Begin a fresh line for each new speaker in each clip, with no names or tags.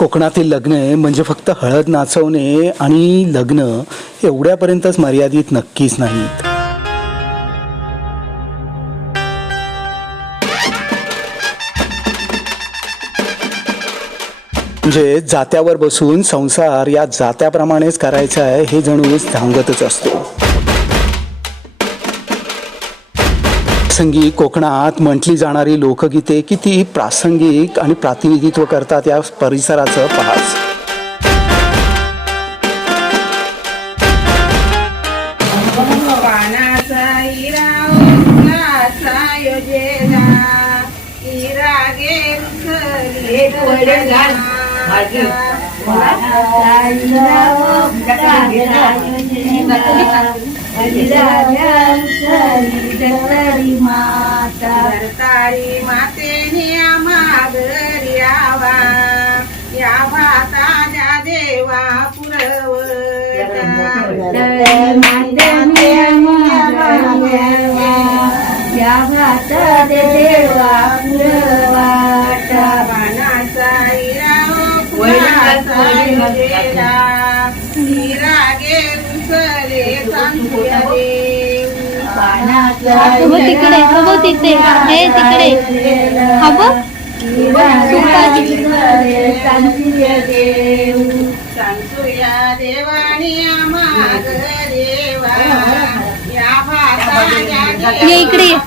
कोकणातील लग्न म्हणजे फक्त हळद नाचवणे आणि लग्न एवढ्यापर्यंतच मर्यादित नक्कीच नाहीत. म्हणजे जात्यावर बसून संसार या जात्याप्रमाणेच करायचा आहे हे जणू सांगतच असतो. प्रासंगिक कोकणात म्हटली जाणारी लोकगीते किती प्रासंगिक आणि प्रातिनिधित्व करतात या परिसराचं पहास.
हिरा गे सरताळी मातेने माघरी यावा. या भाताच्या देवा पुरवता. पानाचा हिराव फुलाचा योजेला हिरा
हो तिकडे हो तिथे हे तिकडे. हवं?
सांगूया देवानी आम्हा देवा. या
ये इकडे ये.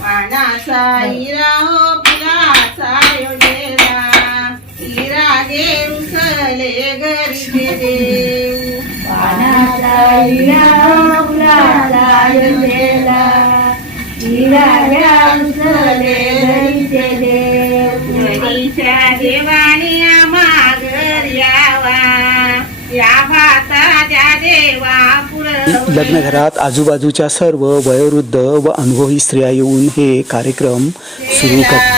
पानाचा हिरा हो फुलाचा योजेला हिरा घेऊन सले घरी देऊ घरीच्या देवानी आम्हा घरी यावा. या भाताच्या देवा पुरवठा.
लग्नघरात आजूबाजूच्या सर्व वयोवृद्ध व अनुभवी स्त्रिया येऊन हे कार्यक्रम सुरू करतात.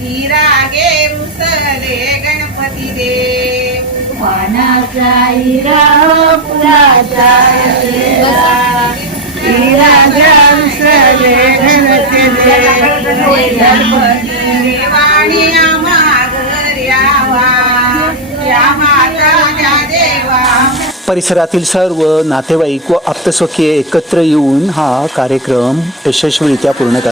हिरा गे रुसले गणपती देव माताच्या देवा.
परिसरातील सर्व नातेवाईक व आप्तस्वकीय एकत्र येऊन हा कार्यक्रम यशस्वीरित्या पूर्ण करतात